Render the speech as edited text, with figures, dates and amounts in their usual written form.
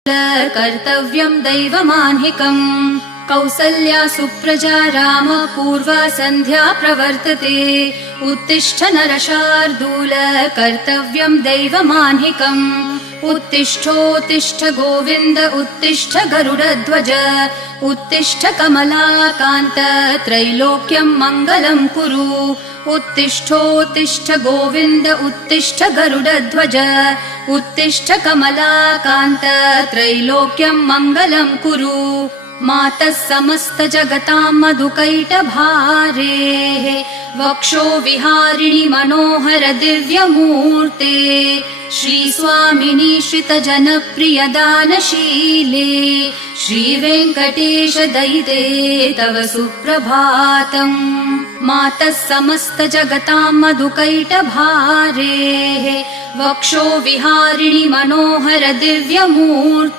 कर्तव्यं दैवमान्हिकम् कौसल्या सुप्रजा राम पूर्वा सन्ध्या प्रवर्तते उत्तिष्ठ नरशार्दूल कर्तव्यं दैवमान्हिकम् उत्तिष्ठोत्तिष्ठ गोविन्द उत्तिष्ठ गरुडध्वज उत्तिष्ठ कमलाकान्त त्रैलोक्यं मङ्गलं कुरु उत्तिष्ठोत्तिष्ठ गोविन्द उत्तिष्ठ गरुडध्वज उत्तिष्ठ कमलाकान्त त्रैलोक्यं मङ्गलं कुरु मातः समस्त जगतां मधुकैटभारेः वक्षो विहारिणि मनोहर दिव्यमूर्ते श्रीस्वामिनि श्रितजनप्रिय दानशीले श्रीवेङ्कटेश दयिते तव सुप्रभातम् मातः समस्त जगतां मधुकैटभारेः वक्षो विहारिणि मनोहर दिव्यमूर्ते